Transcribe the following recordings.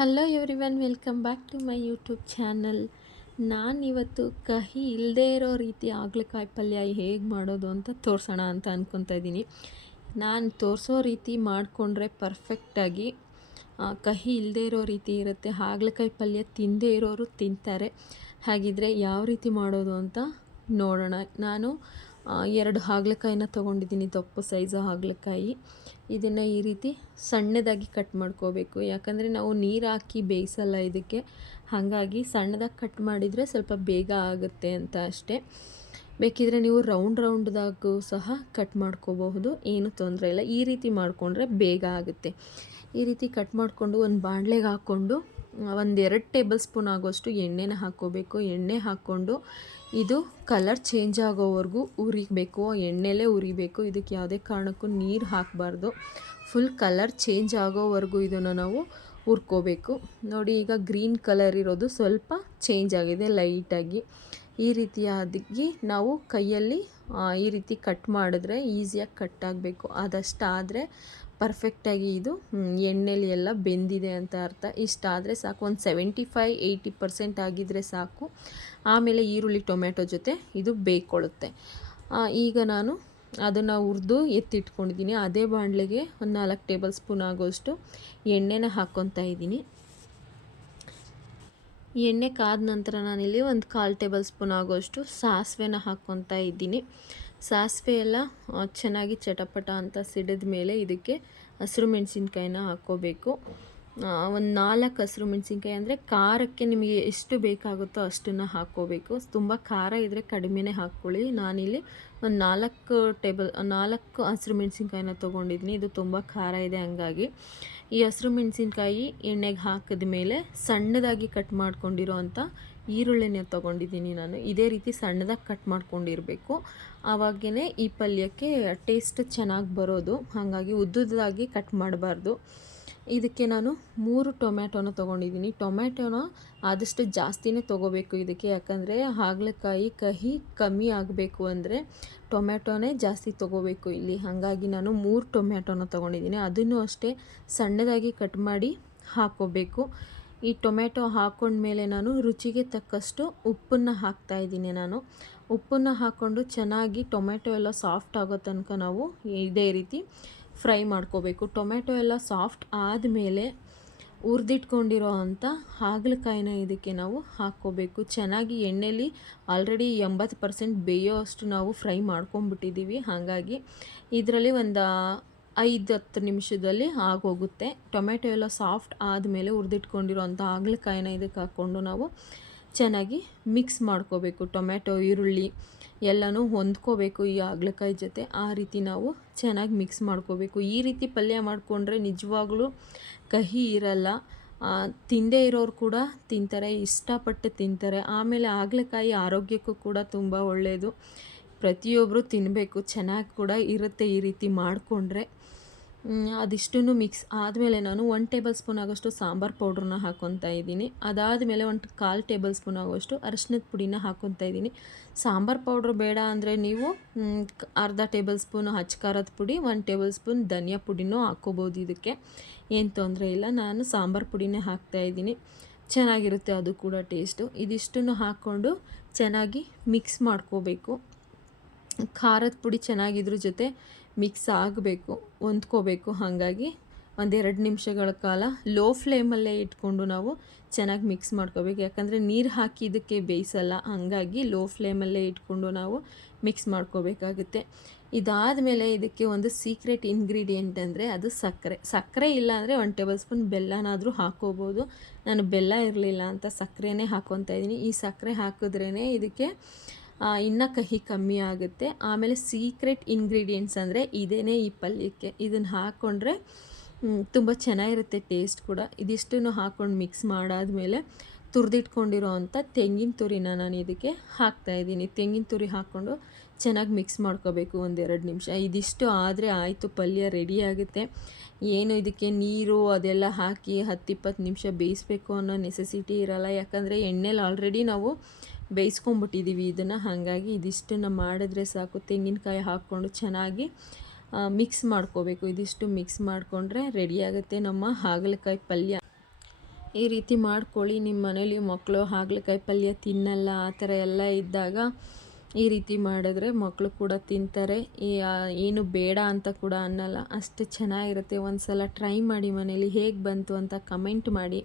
Hello every one welcome back to my YouTube channel ನಾನಿವತ್ತು ಕಹಿ ಇಲ್ಲದೇ ಇರೋ ರೀತಿ ಆಗ್ಲಕಾಯಿ ಪಲ್ಯ ಹೇಗೆ ಮಾಡೋದು ಅಂತ ತೋರಿಸೋಣ ಅಂತ ಅಂದ್ಕೊತಾ ಇದ್ದೀನಿ. ನಾನು ತೋರಿಸೋ ರೀತಿ ಮಾಡಿಕೊಂಡ್ರೆ ಪರ್ಫೆಕ್ಟಾಗಿ ಕಹಿ ಇಲ್ಲದೇ ಇರೋ ರೀತಿ ಇರುತ್ತೆ. ಹಾಗಲಕಾಯಿ ಪಲ್ಯ ತಿಂದೇ ಇರೋರು ತಿಂತಾರೆ. ಹಾಗಿದ್ರೆ ಯಾವ ರೀತಿ ಮಾಡೋದು ಅಂತ ನೋಡೋಣ. ನಾನು ಎರಡು ಹಾಗಲಕಾಯಿನ ತೊಗೊಂಡಿದ್ದೀನಿ, ದಪ್ಪ ಸೈಜು ಹಾಗಲಕಾಯಿ. ಇದನ್ನು ಈ ರೀತಿ ಸಣ್ಣದಾಗಿ ಕಟ್ ಮಾಡ್ಕೋಬೇಕು. ಯಾಕಂದರೆ ನಾವು ನೀರು ಹಾಕಿ ಬೇಯಿಸಲ್ಲ ಇದಕ್ಕೆ. ಹಾಗಾಗಿ ಸಣ್ಣದಾಗಿ ಕಟ್ ಮಾಡಿದರೆ ಸ್ವಲ್ಪ ಬೇಗ ಆಗುತ್ತೆ ಅಂತ ಅಷ್ಟೇ. ಬೇಕಿದ್ರೆ ನೀವು ರೌಂಡ್ ರೌಂಡ್ದಾಗೂ ಸಹ ಕಟ್ ಮಾಡ್ಕೋಬಹುದು. ಏನು ತೊಂದರೆ ಇಲ್ಲ. ಈ ರೀತಿ ಮಾಡಿಕೊಂಡ್ರೆ ಬೇಗ ಆಗುತ್ತೆ. ಈ ರೀತಿ ಕಟ್ ಮಾಡಿಕೊಂಡು ಒಂದು ಬಾಣಲೆಗೆ ಹಾಕ್ಕೊಂಡು ಒಂದೆರಡು ಟೇಬಲ್ ಸ್ಪೂನ್ ಆಗೋಷ್ಟು ಎಣ್ಣೆನ ಹಾಕ್ಕೋಬೇಕು. ಎಣ್ಣೆ ಹಾಕ್ಕೊಂಡು ಇದು ಕಲರ್ ಚೇಂಜ್ ಆಗೋವರೆಗೂ ಉರಿಬೇಕು. ಎಣ್ಣೆಲೇ ಉರಿಬೇಕು. ಇದಕ್ಕೆ ಯಾವುದೇ ಕಾರಣಕ್ಕೂ ನೀರು ಹಾಕಬಾರ್ದು. ಫುಲ್ ಕಲರ್ ಚೇಂಜ್ ಆಗೋವರೆಗೂ ಇದನ್ನು ನಾವು ಹುರ್ಕೋಬೇಕು. ನೋಡಿ, ಈಗ ಗ್ರೀನ್ ಕಲರ್ ಇರೋದು ಸ್ವಲ್ಪ ಚೇಂಜ್ ಆಗಿದೆ ಲೈಟಾಗಿ ಈ ರೀತಿಯಾಗಿ ನಾವು ಕೈಯಲ್ಲಿ ಈ ರೀತಿ ಕಟ್ ಮಾಡಿದ್ರೆ ಈಸಿಯಾಗಿ ಕಟ್ ಆಗಬೇಕು. ಅದಷ್ಟಾದರೆ ಪರ್ಫೆಕ್ಟಾಗಿ ಇದು ಎಣ್ಣೆಲಿ ಎಲ್ಲ ಬೆಂದಿದೆ ಅಂತ ಅರ್ಥ. ಇಷ್ಟಾದರೆ ಸಾಕು, ಒಂದು ಸೆವೆಂಟಿ ಫೈ ಏಯ್ಟಿ ಪರ್ಸೆಂಟ್ ಆಗಿದ್ದರೆ ಸಾಕು. ಆಮೇಲೆ ಈರುಳ್ಳಿ ಟೊಮೆಟೊ ಜೊತೆ ಇದು ಬೇಯ್ಕೊಳ್ಳುತ್ತೆ ಈಗ ನಾನು ಅದನ್ನು ಹುರಿದು ಎತ್ತಿಟ್ಕೊಂಡಿದ್ದೀನಿ. ಅದೇ ಬಾಣಲೆಗೆ ಒಂದು ನಾಲ್ಕು ಟೇಬಲ್ ಸ್ಪೂನ್ ಆಗೋಷ್ಟು ಎಣ್ಣೆನ ಹಾಕ್ಕೊತಾ ಇದ್ದೀನಿ. ಎಣ್ಣೆ ಕಾದ ನಂತರ ನಾನಿಲ್ಲಿ ಒಂದು ಕಾಲು ಟೇಬಲ್ ಸ್ಪೂನ್ ಆಗೋಷ್ಟು ಸಾಸಿವೆನ ಹಾಕ್ಕೊತಾ ಇದ್ದೀನಿ. ಸಾಸಿವೆ ಎಲ್ಲ ಚೆನ್ನಾಗಿ ಚಟಪಟ ಅಂತ ಸಿಡಿದ ಮೇಲೆ ಇದಕ್ಕೆ ಹಸಿರು ಮೆಣಸಿನ್ಕಾಯಿನ ಹಾಕ್ಕೋಬೇಕು. ಒಂದು ನಾಲ್ಕು ಹಸಿರು ಮೆಣಸಿನ್ಕಾಯಿ ಅಂದರೆ ಖಾರಕ್ಕೆ ನಿಮಗೆ ಎಷ್ಟು ಬೇಕಾಗುತ್ತೋ ಅಷ್ಟನ್ನು ಹಾಕ್ಕೋಬೇಕು. ತುಂಬ ಖಾರ ಇದ್ದರೆ ಕಡಿಮೆನೇ ಹಾಕ್ಕೊಳ್ಳಿ. ನಾನಿಲ್ಲಿ ಒಂದು ನಾಲ್ಕು ಟೇಬಲ್, ನಾಲ್ಕು ಹಸಿರು ಮೆಣಸಿನ್ಕಾಯಿನ ತೊಗೊಂಡಿದ್ದೀನಿ. ಇದು ತುಂಬ ಖಾರ ಇದೆ ಹಂಗಾಗಿ. ಈ ಹಸಿರು ಮೆಣಸಿನ್ಕಾಯಿ ಎಣ್ಣೆಗೆ ಹಾಕಿದ ಮೇಲೆ ಸಣ್ಣದಾಗಿ ಕಟ್ ಮಾಡ್ಕೊಂಡಿರೋ ಅಂಥ ಈರುಳ್ಳಿನ ತೊಗೊಂಡಿದ್ದೀನಿ ನಾನು. ಇದೇ ರೀತಿ ಸಣ್ಣದಾಗಿ ಕಟ್ ಮಾಡ್ಕೊಂಡಿರಬೇಕು. ಆವಾಗೇ ಈ ಪಲ್ಯಕ್ಕೆ ಟೇಸ್ಟ್ ಚೆನ್ನಾಗಿ ಬರೋದು. ಹಾಗಾಗಿ ಉದ್ದುದಾಗಿ ಕಟ್ ಮಾಡಬಾರ್ದು. ಇದಕ್ಕೆ ನಾನು ಮೂರು ಟೊಮ್ಯಾಟೊನ ತೊಗೊಂಡಿದ್ದೀನಿ. ಟೊಮ್ಯಾಟೊನ ಆದಷ್ಟು ಜಾಸ್ತಿನೇ ತೊಗೋಬೇಕು ಇದಕ್ಕೆ. ಯಾಕಂದರೆ ಹಾಗಲಕಾಯಿ ಕಹಿ ಕಮ್ಮಿ ಆಗಬೇಕು ಅಂದರೆ ಟೊಮ್ಯಾಟೊನೇ ಜಾಸ್ತಿ ತೊಗೋಬೇಕು ಇಲ್ಲಿ. ಹಾಗಾಗಿ ನಾನು ಮೂರು ಟೊಮ್ಯಾಟೊನ ತೊಗೊಂಡಿದ್ದೀನಿ. ಅದನ್ನು ಅಷ್ಟೇ ಸಣ್ಣದಾಗಿ ಕಟ್ ಮಾಡಿ ಹಾಕೋಬೇಕು ಈ ಟೊಮ್ಯಾಟೊ ಹಾಕೊಂಡ್ಮೇಲೆ ನಾನು ರುಚಿಗೆ ತಕ್ಕಷ್ಟು ಉಪ್ಪನ್ನು ಹಾಕ್ತಾ ಇದ್ದೀನಿ ನಾನು. ಉಪ್ಪನ್ನು ಹಾಕ್ಕೊಂಡು ಚೆನ್ನಾಗಿ ಟೊಮೆಟೊ ಎಲ್ಲ ಸಾಫ್ಟ್ ಆಗೋ ತನಕ ನಾವು ಇದೇ ರೀತಿ ಫ್ರೈ ಮಾಡ್ಕೋಬೇಕು. ಟೊಮೆಟೊ ಎಲ್ಲ ಸಾಫ್ಟ್ ಆದಮೇಲೆ ಹುರಿದಿಟ್ಕೊಂಡಿರೋ ಅಂಥ ಹಾಗಲಕಾಯಿನ ಇದಕ್ಕೆ ನಾವು ಹಾಕ್ಕೋಬೇಕು. ಚೆನ್ನಾಗಿ ಎಣ್ಣೆಲಿ ಆಲ್ರೆಡಿ ಎಂಬತ್ತು ಪರ್ಸೆಂಟ್ ಬೇಯೋ ಅಷ್ಟು ನಾವು ಫ್ರೈ ಮಾಡ್ಕೊಂಬಿಟ್ಟಿದ್ದೀವಿ ಹಾಗಾಗಿ ಇದರಲ್ಲಿ ಒಂದು ಐದು ಹತ್ತು ನಿಮಿಷದಲ್ಲಿ ಆಗೋಗುತ್ತೆ. ಟೊಮೆಟೊ ಎಲ್ಲ ಸಾಫ್ಟ್ ಆದಮೇಲೆ ಹುರಿದಿಟ್ಕೊಂಡಿರೋ ಅಂಥ ಹಾಗಲಕಾಯಿನ ಇದಕ್ಕೆ ಹಾಕ್ಕೊಂಡು ನಾವು ಚೆನ್ನಾಗಿ ಮಿಕ್ಸ್ ಮಾಡ್ಕೋಬೇಕು. ಟೊಮೆಟೊ ಈರುಳ್ಳಿ ಎಲ್ಲನೂ ಹೊಂದ್ಕೋಬೇಕು ಈ ಹಾಗಲಕಾಯಿ ಜೊತೆ. ಆ ರೀತಿ ನಾವು ಚೆನ್ನಾಗಿ ಮಿಕ್ಸ್ ಮಾಡ್ಕೋಬೇಕು. ಈ ರೀತಿ ಪಲ್ಯ ಮಾಡಿಕೊಂಡ್ರೆ ನಿಜವಾಗ್ಲೂ ಕಹಿ ಇರಲ್ಲ. ತಿಂದೇ ಇರೋರು ಕೂಡ ತಿಂತಾರೆ, ಇಷ್ಟಪಟ್ಟು ತಿಂತಾರೆ. ಆಮೇಲೆ ಹಾಗಲಕಾಯಿ ಆರೋಗ್ಯಕ್ಕೂ ಕೂಡ ತುಂಬ ಒಳ್ಳೆಯದು ಪ್ರತಿಯೊಬ್ಬರು ತಿನ್ನಬೇಕು ಚೆನ್ನಾಗಿ ಕೂಡ ಇರುತ್ತೆ ಈ ರೀತಿ ಮಾಡಿಕೊಂಡ್ರೆ. ಅದಿಷ್ಟನ್ನು ಮಿಕ್ಸ್ ಆದಮೇಲೆ ನಾನು ಒನ್ ಟೇಬಲ್ ಸ್ಪೂನ್ ಆಗೋಷ್ಟು ಸಾಂಬಾರು ಪೌಡ್ರನ್ನ ಹಾಕ್ಕೊತಾ ಇದ್ದೀನಿ. ಅದಾದಮೇಲೆ ಒಂದು ಕಾಲು ಟೇಬಲ್ ಸ್ಪೂನ್ ಆಗೋಷ್ಟು ಅರಶಿನದ ಪುಡಿನ ಹಾಕ್ಕೊತಾ ಇದ್ದೀನಿ. ಸಾಂಬಾರು ಪೌಡ್ರ್ ಬೇಡ ಅಂದರೆ ನೀವು ಅರ್ಧ ಟೇಬಲ್ ಸ್ಪೂನ್ ಹಚ್ಕಾರದ ಪುಡಿ ಒನ್ ಟೇಬಲ್ ಸ್ಪೂನ್ ಧನಿಯಾ ಪುಡಿನೂ ಹಾಕ್ಕೋಬೋದು ಇದಕ್ಕೆ. ಏನು ತೊಂದರೆ ಇಲ್ಲ, ನಾನು ಸಾಂಬಾರು ಪುಡಿನೇ ಹಾಕ್ತಾ ಇದ್ದೀನಿ. ಚೆನ್ನಾಗಿರುತ್ತೆ ಅದು ಕೂಡ ಟೇಸ್ಟು ಇದಿಷ್ಟನ್ನು ಹಾಕ್ಕೊಂಡು ಚೆನ್ನಾಗಿ ಮಿಕ್ಸ್ ಮಾಡ್ಕೋಬೇಕು. ಖಾರದ ಪುಡಿ ಚೆನ್ನಾಗಿದ್ರ ಜೊತೆ ಮಿಕ್ಸ್ ಆಗಬೇಕು, ಹೊಂದ್ಕೋಬೇಕು. ಹಾಗಾಗಿ ಒಂದೆರಡು ನಿಮಿಷಗಳ ಕಾಲ ಲೋ ಫ್ಲೇಮಲ್ಲೇ ಇಟ್ಕೊಂಡು ನಾವು ಚೆನ್ನಾಗಿ ಮಿಕ್ಸ್ ಮಾಡ್ಕೋಬೇಕು. ಯಾಕಂದರೆ ನೀರು ಹಾಕಿ ಇದಕ್ಕೆ ಬೇಯಿಸಲ್ಲ, ಹಾಗಾಗಿ ಲೋ ಫ್ಲೇಮಲ್ಲೇ ಇಟ್ಕೊಂಡು ನಾವು ಮಿಕ್ಸ್ ಮಾಡ್ಕೋಬೇಕಾಗುತ್ತೆ. ಇದಾದ ಮೇಲೆ ಇದಕ್ಕೆ ಒಂದು ಸೀಕ್ರೆಟ್ ಇಂಗ್ರೀಡಿಯೆಂಟ್ ಅಂದರೆ ಅದು ಸಕ್ಕರೆ. ಸಕ್ಕರೆ ಇಲ್ಲ ಅಂದರೆ ಒನ್ ಟೇಬಲ್ ಸ್ಪೂನ್ ಬೆಲ್ಲನಾದರೂ ಹಾಕೋಬೋದು. ನಾನು ಬೆಲ್ಲ ಇರಲಿಲ್ಲ ಅಂತ ಸಕ್ಕರೆನೇ ಹಾಕ್ಕೊತಾ ಇದ್ದೀನಿ. ಈ ಸಕ್ಕರೆ ಹಾಕಿದ್ರೇ ಇದಕ್ಕೆ ಇನ್ನೂ ಕಹಿ ಕಮ್ಮಿ ಆಗುತ್ತೆ. ಆಮೇಲೆ ಸೀಕ್ರೆಟ್ ಇಂಗ್ರೀಡಿಯೆಂಟ್ಸ್ ಅಂದರೆ ಇದೇನೇ ಈ ಪಲ್ಯಕ್ಕೆ. ಇದನ್ನು ಹಾಕ್ಕೊಂಡ್ರೆ ತುಂಬ ಚೆನ್ನಾಗಿರುತ್ತೆ ಟೇಸ್ಟ್ ಕೂಡ. ಇದಿಷ್ಟನ್ನು ಹಾಕ್ಕೊಂಡು ಮಿಕ್ಸ್ ಮಾಡಾದಮೇಲೆ ತುರಿದಿಟ್ಕೊಂಡಿರೋ ಅಂಥ ತೆಂಗಿನ ತುರಿನ ನಾನು ಇದಕ್ಕೆ ಹಾಕ್ತಾಯಿದ್ದೀನಿ ತೆಂಗಿನ ತುರಿ ಹಾಕ್ಕೊಂಡು ಚೆನ್ನಾಗಿ ಮಿಕ್ಸ್ ಮಾಡ್ಕೋಬೇಕು ಒಂದೆರಡು ನಿಮಿಷ. ಇದಿಷ್ಟು ಆದರೆ ಆಯಿತು, ಪಲ್ಯ ರೆಡಿ ಆಗುತ್ತೆ. ಏನು ಇದಕ್ಕೆ ನೀರು ಅದೆಲ್ಲ ಹಾಕಿ ಹತ್ತಿಪ್ಪತ್ತು ನಿಮಿಷ ಬೇಯಿಸ್ಬೇಕು ಅನ್ನೋ ನೆಸೆಸಿಟಿ ಇರಲ್ಲ. ಯಾಕಂದರೆ ಎಣ್ಣೆಲಿ ಆಲ್ರೆಡಿ ನಾವು ಬೇಯಿಸ್ಕೊಂಬಿಟ್ಟಿದ್ದೀವಿ ಇದನ್ನು ಹಾಗಾಗಿ ಇದಿಷ್ಟನ್ನು ಮಾಡಿದ್ರೆ ಸಾಕು. ತೆಂಗಿನಕಾಯಿ ಹಾಕ್ಕೊಂಡು ಚೆನ್ನಾಗಿ ಮಿಕ್ಸ್ ಮಾಡ್ಕೋಬೇಕು. ಇದಿಷ್ಟು ಮಿಕ್ಸ್ ಮಾಡಿಕೊಂಡ್ರೆ ರೆಡಿಯಾಗುತ್ತೆ ನಮ್ಮ ಹಾಗಲಕಾಯಿ ಪಲ್ಯ. ಈ ರೀತಿ ಮಾಡ್ಕೊಳ್ಳಿ. ನಿಮ್ಮ ಮನೇಲಿ ಮಕ್ಕಳು ಹಾಗಲಕಾಯಿ ಪಲ್ಯ ತಿನ್ನಲ್ಲ, ಆ ಥರ ಎಲ್ಲ ಇದ್ದಾಗ ಈ ರೀತಿ ಮಾಡಿದ್ರೆ ಮಕ್ಕಳು ಕೂಡ ತಿಂತಾರೆ. ಏನು ಬೇಡ ಅಂತ ಕೂಡ ಅನ್ನಲ್ಲ. ಅಷ್ಟು ಚೆನ್ನಾಗಿರುತ್ತೆ. ಒಂದು ಸಲ ಟ್ರೈ ಮಾಡಿ ಮನೇಲಿ ಹೇಗೆ ಬಂತು ಅಂತ ಕಮೆಂಟ್ ಮಾಡಿ.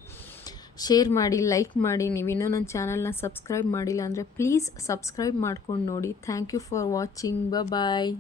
ಶೇರ್ ಮಾಡಿ ಲೈಕ್ ಮಾಡಿ ನೀವಿನ್ನೂ ನನ್ನ ಚಾನಲ್ನ ಸಬ್ಸ್ಕ್ರೈಬ್ ಮಾಡಿಲ್ಲ ಅಂದರೆ ಪ್ಲೀಸ್ ಸಬ್ಸ್ಕ್ರೈಬ್ ಮಾಡ್ಕೊಂಡು ನೋಡಿ. Thank you for watching bye